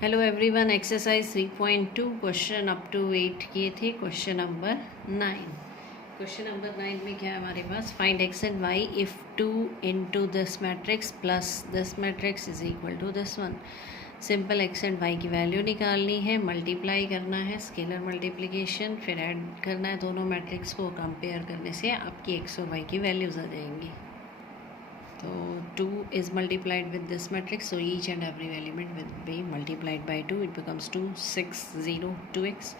Hello everyone, exercise 3.2 question up to 8 किए थे। Question number 9 में क्या है हमारे पास? Find X and Y if 2 into this matrix plus this matrix is equal to this one. Simple X and Y की value निकालनी है, मल्टीप्लाई करना है, स्केलर मल्टीप्लिकेशन, फिर ऐड करना है। दोनों मैट्रिक्स को कंपेयर करने से आपकी एक्स और वाई की वैल्यूज़ आ जाएंगी। So 2 is multiplied with this matrix, so each and every element will be multiplied by 2. It becomes 2, 6, 0, 2x.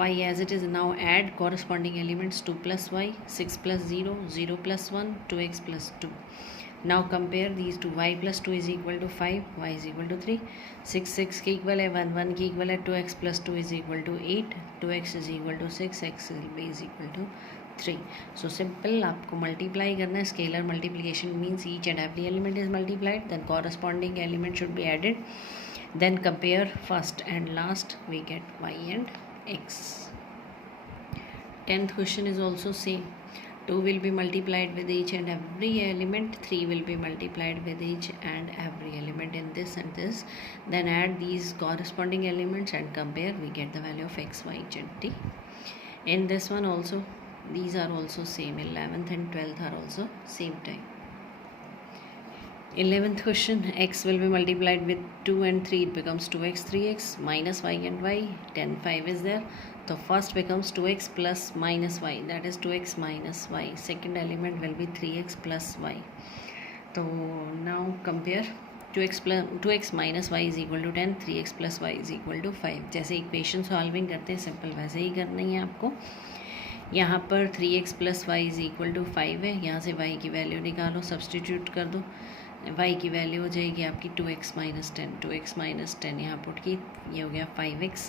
Y as it is, now add corresponding elements. 2 plus y, 6 plus 0, 0 plus 1, 2x plus 2. Now compare these two. Y plus 2 is equal to 5, y is equal to 3. 6 6 के equal है 1, 1 के equal है 2x plus 2 is equal to 8, 2x is equal to 6, x will be is equal to 3. So simple, आपको multiply करना है. Scalar multiplication means each and every element is multiplied, then corresponding element should be added, then compare first and last, we get Y and X. 10th question is also same. 2 will be multiplied with each and every element, 3 will be multiplied with each and every element in this and this, then add these corresponding elements and compare, we get the value of x, y, z, t. In this one also, these are also same. 11th and 12th are also same time. 11th question, x will be multiplied with 2 and 3, it becomes 2x 3x minus y and y. 10 5 is there, so first becomes 2x plus minus y, that is 2x minus y. Second element will be 3x plus y. So now compare. 2x minus y is equal to 10, 3x plus y is equal to 5. जैसे equation solving करते हैं simple, वैसे ही करनी है आपको. यहाँ पर 3x plus Y is equal to 5 है. यहाँ से y की वैल्यू निकालो, सब्सटीट्यूट कर दो. y की वैल्यू हो जाएगी आपकी 2x माइनस 10. 2x माइनस 10 यहाँ पुट की, ये हो गया 5x.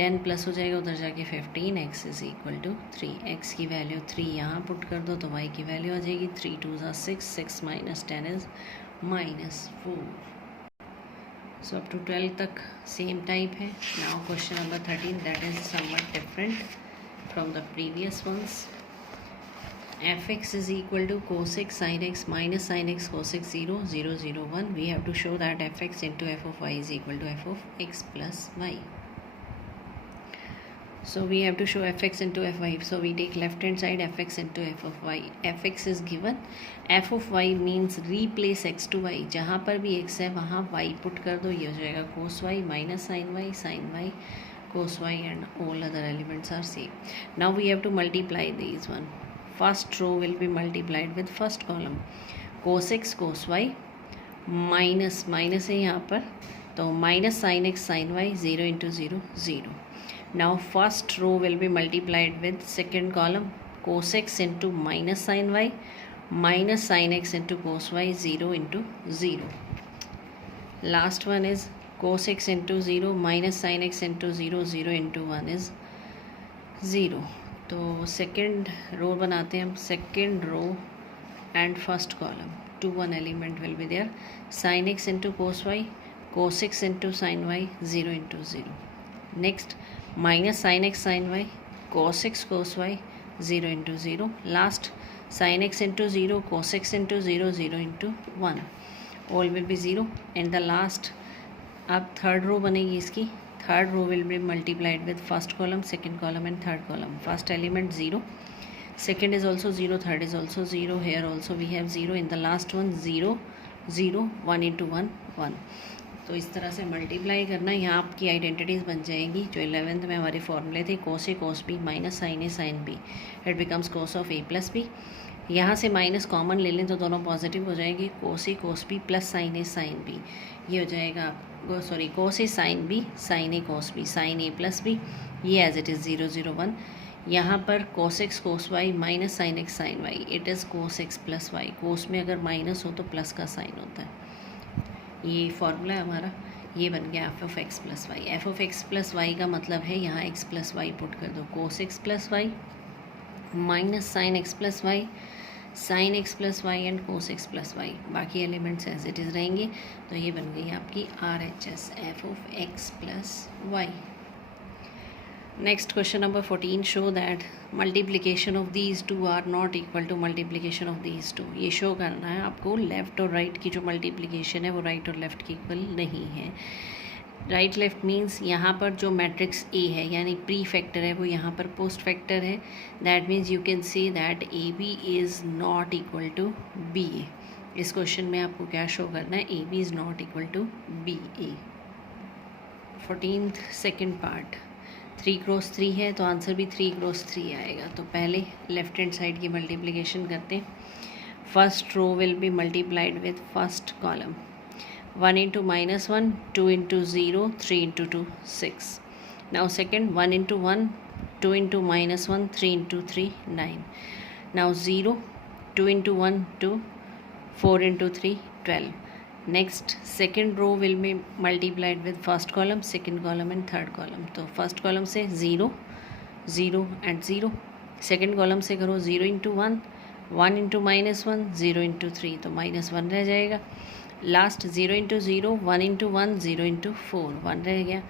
10 प्लस हो जाएगा उधर जाके 15, x is equal to 3. x की वैल्यू 3 यहाँ पुट कर दो तो y की वैल्यू आ जाएगी 3 2 6, 6 minus 10 is minus 4. So up to 12 तक सेम टाइप है. Now question number 13, that is somewhat different from the previous ones. fx is equal to cos x sin x minus sin x cos x 0 0 0 1. We have to show that fx into f of y is equal to f of x plus y. So we have to show fx into fy. So we take left hand side, fx into f of y. fx is given, f of y means replace x to y. जहाँ पर भी x है वहाँ y put कर दो, ये हो जाएगा cos y minus sin y cos y, and all other elements are same. Now we have to multiply these one. First row will be multiplied with first column. Cos x cos y minus है यहाँ पर, तो minus sin x sin y, 0 into 0 0. Now first row will be multiplied with second column. Cos x into minus sin y minus sin x into cos y, 0 into 0. Last one is cos x into 0 minus sin x into 0, 0 into 1 is 0. तो second row बनाते हैं हम. Second row and first column, 2 1 element will be there. sin x into cos y, cos x into sin y, 0 into 0. Next minus sin x sin y, cos x cos y, 0 into 0. Last sin x into 0, cos x into 0, 0 into 1. all will be 0. and the last, अब third row बनेगी इसकी. Third row will be multiplied with first column, second column and third column. First element 0, second is also 0, third is also 0. Here also we have 0. In the last one 0 0 1 into 1 1. तो इस तरह से multiply करना. यहाँ आपकी identities बन जाएंगी जो 11th में हमारे फॉर्मूले थे. Cos A cos B minus sin A sin B, it becomes cos of A plus B. यहाँ से माइनस कॉमन ले लें तो दोनों पॉजिटिव हो जाएंगे. Cos A cos B plus sin A sin B, ये हो जाएगा cos A sin B sin A cos B sin A plus B, ये एज इट इज़ 0 0 1. यहाँ पर cos X cos Y minus sign X sin Y, it is cos X plus Y. Cos में अगर minus हो तो plus का sign होता है. ये फॉर्मूला है हमारा. ये बन गया F of X plus Y. F of X plus Y का मतलब है यहाँ एक्स प्लस वाई पुट कर दो. Cos X plus Y minus sign X plus Y, sine X plus Y and cos X plus Y. बाकी elements as it is रहेंगे. तो ये बन गई आपकी RHS, F of X plus Y. Next question number 14, show that multiplication of these two are not equal to multiplication of these two. ये show करना है आपको. लेफ़्ट और राइट की जो मल्टीप्लिकेशन है वो राइट और लेफ़्ट की इक्वल नहीं है. राइट लेफ्ट मीन्स यहाँ पर जो मैट्रिक्स ए है यानी प्री फैक्टर है वो यहाँ पर पोस्ट फैक्टर है. That means you can say that A B is not equal to B A. इस क्वेश्चन में आपको क्या शो करना है, A B is not equal to B A. 14th second part 3 cross 3 है तो आंसर भी 3 क्रॉस 3 आएगा. तो पहले लेफ्ट हैंड साइड की मल्टीप्लिकेशन करते हैं. First row will be multiplied with first column. 1 into minus 1, 2 into 0, 3 into 2, 6. Now second, 1 into 1, 2 into minus 1, 3 into 3, 9. Now 0, 2 into 1, 2, 4 into 3, 12. Next, second row will be multiplied with first column, second column and third column. तो first column से 0, 0 and 0. Second column से करो 0 into 1, 1 into minus 1, 0 into 3 तो minus 1 रह जाएगा. Last 0 into 0, 1 into 1, 0 into 4, 1 रह गया.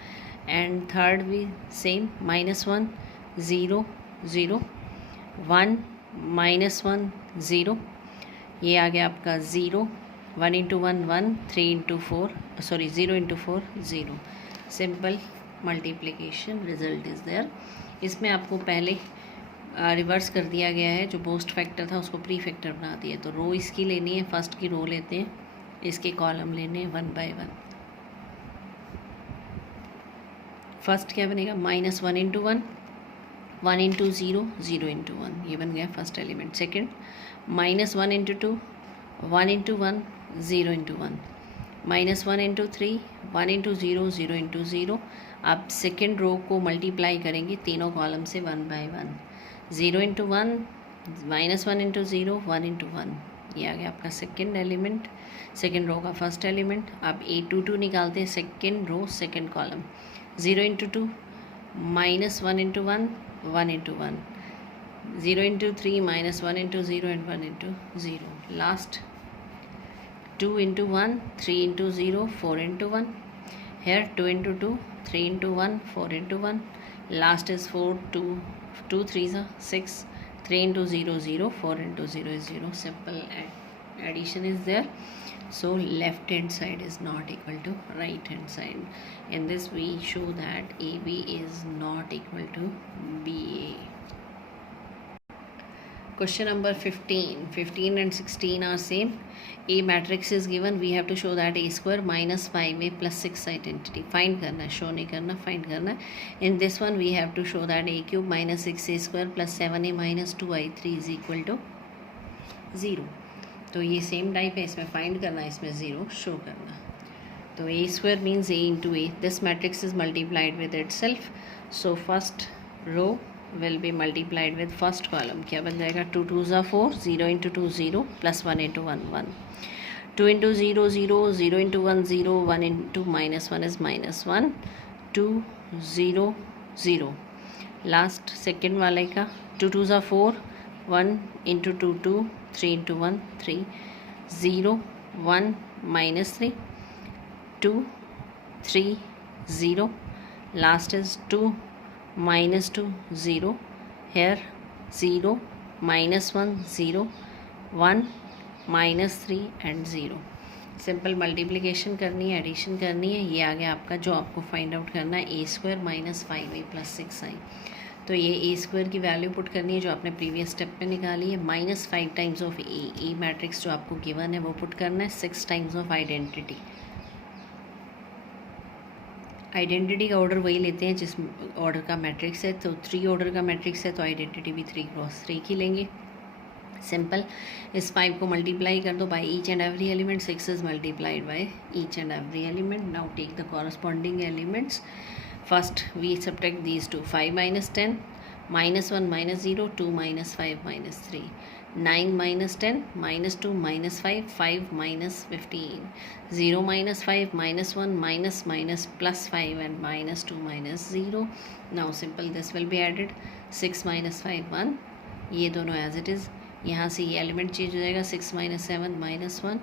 And third भी सेम, -1, 0, 0, 1, -1, 0. ये आ गया आपका 0, 1 into 1, 1, 3 into 4, sorry 0 into 4, 0. Simple multiplication result is there. इसमें आपको पहले रिवर्स कर दिया गया है, जो पोस्ट फैक्टर था उसको प्री फैक्टर बना दिया. तो रो इसकी लेनी है, फर्स्ट की रो लेते हैं, इसके कॉलम लेने 1 by 1. फर्स्ट क्या बनेगा, -1 इंटू 1, 1 इंटू 0, 0 इंटू 1, ये बन गया first element. Second -1 into 2, 1 into 1, 0 into 1, -1 into 3, 1 into 0, 0 into 0. अब सेकेंड रो को मल्टीप्लाई करेंगे तीनों कॉलम से 1 by 1. 0 इंटू 1, -1 इंटू 0, 1 इंटू 1, ये आ गया आपका सेकेंड एलिमेंट, सेकेंड रो का फर्स्ट एलिमेंट. अब A22 निकालते हैं, second row second column. 0 into 2, -1 into 1, 1 into 1, 0 into 3, -1 into 0 and 1 into 0. Last 2 into 1, 3 into 0, 4 into 1. Here 2 into 2, 3 into 1, 4 into 1. Last is 4, 2 3s are 6, 3 into 0, 0, 4 into 0 is 0. Simple addition is there. So left hand side is not equal to right hand side. In this we show that AB is not equal to BA. Question number 15. 15 and 16 are same. A matrix is given. We have to show that A square minus 5A plus 6 identity. Find करना, show नहीं करना, find करना. In this one we have to show that A cube minus 6A square plus 7A minus 2I3 is equal to 0. तो ये same type है, इसमें find करना, इसमें 0 शो करना. तो A square means A into A. This matrix is multiplied with itself. So first row will be multiplied with first column. क्या बन जाएगा, 2 2s are 4, 0 into 2, 0, plus 1 into 1, 1. 2 into 0, 0, 0 into 1, 0, 1 into -1 is -1, 2, 0, 0. Last second वाले का 2 2s are 4, 1 into 2, 2, 3 into 1, 3, 0, 1, -3, 2, 3, 0. Last is 2, -2, 0. Here 0, -1, 0, 1, -3 and 0. Simple multiplication करनी है, addition करनी है. ये आ गया आपका, जो आपको फाइंड आउट करना है, A square minus 5A plus 6I. तो ये A square की वैल्यू पुट करनी है जो आपने प्रीवियस स्टेप में निकाली है. -5 टाइम्स ऑफ A मैट्रिक्स जो आपको गिवन है वो पुट करना है. 6 टाइम्स ऑफ आइडेंटिटी. आइडेंटिटी का ऑर्डर वही लेते हैं जिस ऑर्डर का मैट्रिक्स है. तो 3 ऑर्डर का मैट्रिक्स है तो आइडेंटिटी भी 3 क्रॉस 3 की लेंगे. सिंपल, इस 5 को मल्टीप्लाई कर दो by each and every element. 6 is multiplied by each and every element. Now take the corresponding elements. First we subtract these two. 5 minus 10, -1 -0, 2 -5 -3, 9 minus 10, -2 -5, 5 -15, 0 -5, -1, minus plus 5 and -2 -0. Now simple, this will be added. 6 - 5 1, ये दोनों as it is. यहाँ से ये element change हो जाएगा. 6 - 7 -1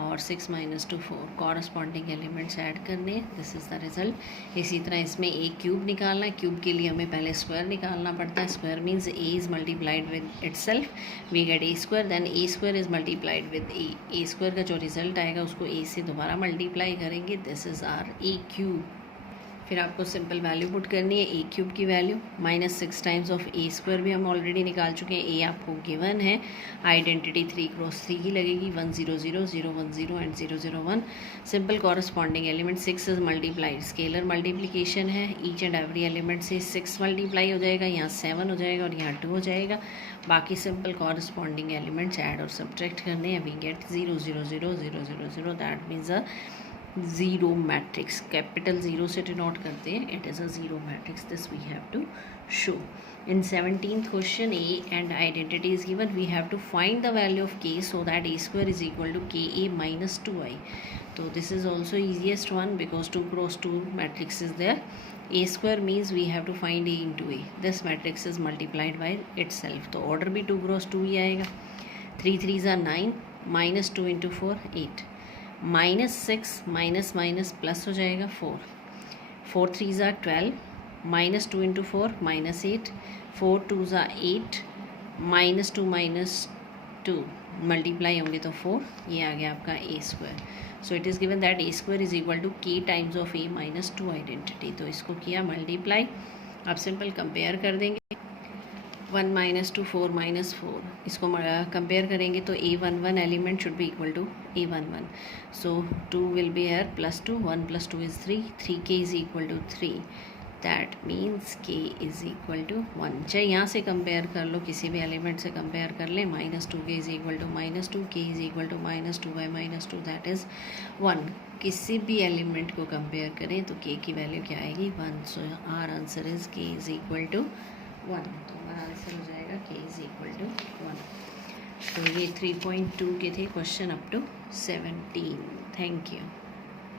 और 6 - 2 4. Corresponding elements add करने. This is the result. इसी तरह इसमें ए क्यूब निकालना है. क्यूब के लिए हमें पहले स्क्वायर निकालना पड़ता है. Square means A is multiplied with itself. We get A square, then A square is multiplied with A. A square का जो रिजल्ट आएगा उसको ए से दोबारा मल्टीप्लाई करेंगे. This is our A cube. फिर आपको सिंपल वैल्यू पुट करनी है ए क्यूब की value minus 6 times of A square भी हम ऑलरेडी निकाल चुके हैं। ए आपको गिवन है, आइडेंटिटी 3 क्रॉस 3 की लगेगी, 1 0 0 0 1 0 and 0 0 1। Simple corresponding element 6 is multiplied, scalar multiplication है, ईच एंड एवरी एलिमेंट से 6 मल्टीप्लाई हो जाएगा, यहाँ 7 हो जाएगा और यहाँ 2 हो जाएगा। बाकी सिंपल कॉरस्पॉन्डिंग एलिमेंट्स ऐड और सब्ट्रैक्ट करने हैं। We get 0 0 0 0 0 0, that means a zero matrix, capital zero से डिनोट करते हैं, it is a zero matrix, this we have to show. In 17th question, A and identity is given, we have to find the value of k so that a square is equal to ka minus 2i. So this is also easiest one because 2 cross 2 matrix is there. A square means we have to find a into a, this matrix is multiplied by itself, तो order भी 2 cross 2 ही आएगा। 3 3s are 9, minus 2 into 4 8, minus 6 minus minus plus हो जाएगा 4, 4 3s are 12, minus 2 into 4 minus 8, 4 2s are 8, minus 2 multiply होंगे तो 4, ये आ गया आपका A square. So it is given that A square is equal to K times of A minus 2 identity. तो इसको किया मल्टीप्लाई, आप सिंपल कंपेयर कर देंगे, 1 माइनस 2 4 माइनस 4, इसको कंपेयर करेंगे तो A11 element should be equal to A11, so 2 will be here plus 2, 1 plus 2 is 3, 3k is equal to 3, that means k is equal to 1। चाहे यहाँ से कंपेयर कर लो, किसी भी एलिमेंट से कंपेयर कर लें, minus 2k is equal to minus 2, k is equal to minus 2 by minus 2, that is 1। किसी भी एलिमेंट को कंपेयर करें तो k की वैल्यू क्या आएगी 1, so our answer is k is equal to 1, तो हमारा आंसर हो जाएगा k इज़ इक्वल टू 1। तो ये 3.2 के थे question up to 17। Thank you.